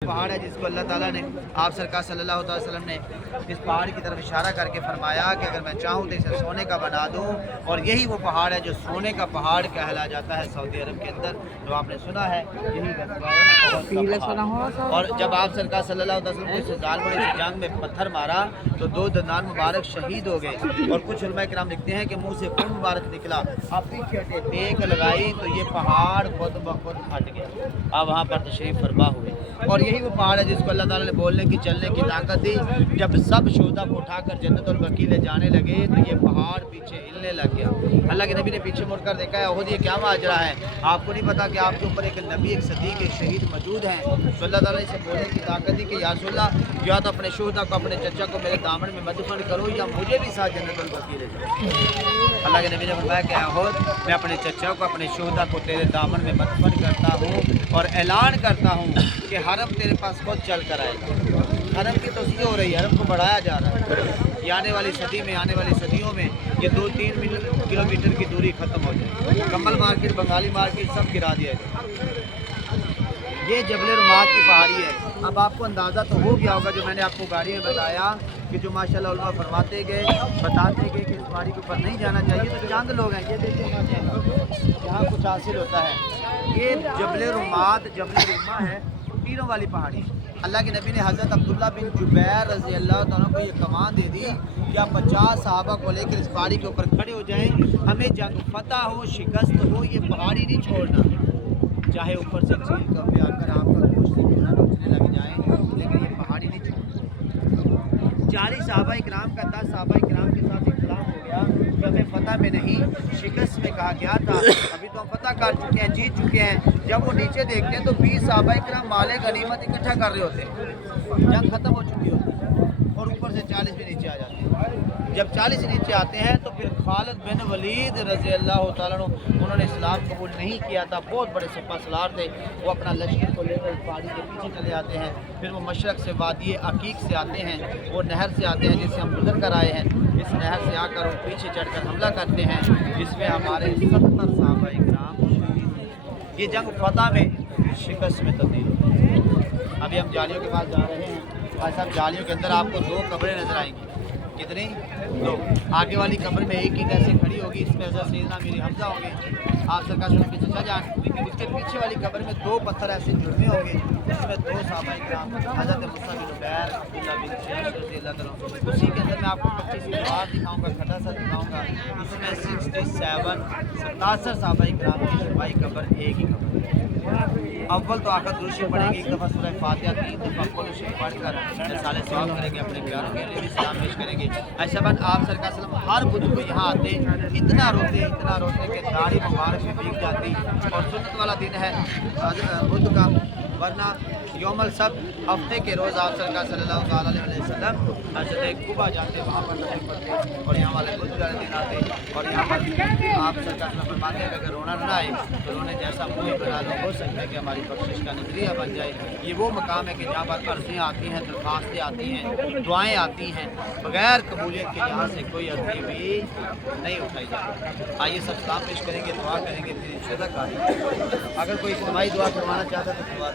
पहाड़ है जिसको अल्लाह ताला ने आप सरकार सल्लल्लाहु अलैहि वसल्लम ने इस पहाड़ की तरफ इशारा करके फरमाया कि अगर मैं चाहूँ तो इसे सोने का बना दूँ। और यही वो पहाड़ है जो सोने का पहाड़ कहला जाता है सऊदी अरब के अंदर, जो आपने सुना है यही और जब आप सरकार सल्लल्लाहु अलैहि वसल्लम ने इस जालिम ने जंग में पत्थर मारा तो 2 दंदान मुबारक शहीद हो गए। और कुछ उलमा किराम लिखते हैं कि मुँह से खून मुबारक निकला। आप पीछे हटे, टेक लगाई तो ये पहाड़ खुद ब खुद फट गया। आप वहाँ पर तशरीफ़ फरमा हुए। और यही वो पहाड़ है जिसको अल्लाह ताला ने बोलने की चलने की ताकत दी। जब सब शोधा को उठाकर जन्नतुल बकी ले जाने लगे तो ये पहाड़ पीछे हिलने लग गया। अल्लाह के नबी ने पीछे मुड़कर देखा है, ओह ये क्या माजरा है, आपको नहीं पता कि आपके ऊपर एक नबी, एक सदीक, एक शहीद मौजूद हैं। तो अल्लाह ताला ने इसे बोलने की ताकत दी कि या रसूल अल्लाह, या तो अपने शोधा को, अपने चचा को मेरे दामन में मदफन करो या मुझे भी साथ जन्नतुल बकी ले जाओ। अल्लाह के नबी ने फरमाया कि आहोद, मैं अपने चचा को, अपने शोधा को तेरे दामन में मदफन करता हूँ और ऐलान करता हूँ कि हरम तेरे पास खुद चल कर आएगा। हरम की तोसीह हो रही है, हरम को बढ़ाया जा रहा है। ये आने वाली सदी में, आने वाली सदियों में ये 2-3 किलोमीटर की दूरी ख़त्म हो जाए। कम्बल मार्केट, बंगाली मार्केट सब गिरा दिया जाए। ये जबल रुमात की पहाड़ी है। अब आपको अंदाज़ा तो हो गया होगा जो मैंने आपको गाड़ी में बताया कि जो माशाल्लाह उलमा फरमाते गए, बताते गए कि इस पहाड़ी के ऊपर नहीं जाना चाहिए। तो चंद लोग हैं, ये देखिए यहाँ कुछ हासिल होता है। ये जबल रुमात, जबल रुमा है, तीनों वाली पहाड़ी। अल्लाह के नबी ने हज़रत अब्दुल्ला बिन जुबैर रज़ी अल्लाह तआला को ये कमान दे दी कि आप 50 सहाबा को लेकर इस पहाड़ी के ऊपर खड़े हो जाएं। हमें जंग फतह हो, शिकस्त हो, ये पहाड़ी नहीं छोड़ना। चाहे ऊपर से झील का पे आकर आपका गोश्त नोचने लग जाए, लेकिन ये पहाड़ी नहीं छोड़ना। 40 सहाबा इकराम का 10 सहाबा इकराम के साथ इख्तिलाफ हो गया कि हमें फतह में नहीं, शिकस्त में कहा गया था। अभी तो हम फतह कर चुके हैं, जीत चुके हैं। जब वो नीचे देखते हैं तो 20 सहाबा इकराम माले गनीमत इकट्ठा कर रहे होते हैं। जंग खत्म हो चुकी होती है और ऊपर से 40 भी नीचे आ जाते हैं। जब 40 नीचे आते हैं तो फिर खालिद बिन वलीद रज़ी अल्लाह तआला अन्हु, उन्होंने इस्लाम कबूल नहीं किया था। बहुत बड़े सपा सलार थे। वो अपना लश्कर को लेकर पहाड़ी के पीछे चले आते हैं। फिर वो मशरक़ से वादी अकीक से आते हैं, वो नहर से आते हैं जिससे हम गुजर कर आए हैं। इस नहर से आकर वो पीछे चढ़कर हमला करते हैं, जिसमें हमारे 70 सहाबा इकराम शहीद हैं। ये जंग फतह में शिकस्त में तब्दील होती है। अभी हम जालियों के पास जा रहे हैं। भाई साहब, जालियों के अंदर आपको 2 कब्रें नजर आएंगी। कितनी? 2। आगे वाली कब्र में एक ईंट ऐसे खड़ी होगी, इसमें हज़रत सैयदना मीर हमज़ा होंगे, आप सरकार के चचा जान। उसके पीछे वाली कब्र में 2 पत्थर ऐसे जुड़े होंगे, उसमें 2 सहाबा इकराम, हज़रत मुसा बिन उमैर, अब्दुल्ला बिन जैश रज़ी अल्लाह तआला। उसी के अंदर मैं आपको 25 की दीवार दिखाऊँगा, खड्डा सा दिखाऊँगा। उसमें 67 सहाबा इकराम की शफाई कब्र एक ही कब्र। अव्वल तो आखिर दुरूद पढ़ेंगे, एक दफ़ा सूरह फातिहा 3 दफ़ा कुल शरीफ पढ़कर रिसाले सवाब करेंगे, अपने प्यारों के लिए भी सलाम पेश करेंगे। ऐसा बन आप सरकार सल्लम हर बुध को यहाँ आते, इतना रोते कि दाढ़ी मुबारक में भीग जाती। और सुन्नत वाला दिन है बुध का, वरना यौमल सब हफ्ते के रोज़ आप सरकार सल्लल्लाहु अलैहि वसल्लम हज़रत कुबा जाते, वहाँ पर नमाज़ पढ़ते और यहाँ वाले बुध वाले दिन आते। और यहाँ पर आप सरकार फरमाते हैं कि अगर रोना न आए तो रोने जैसा मुँह बना लो, हो सकता है कि हमारी बख्शिश का नजरिया बन जाए। ये वो मकाम है कि जहाँ पर अर्ज़ियाँ आती हैं, दरख्वास्तें आती हैं, दुआएँ आती हैं, बग़ैर कबूलियत के यहाँ से कोई अर्ज़ी भी नहीं उठाई जाती। आइए सब सलाम पेश करेंगे, दुआ करेंगे, फिर इंशाअल्लाह अगर कोई इज्तिमाई दुआ करवाना चाहता है तो दुआ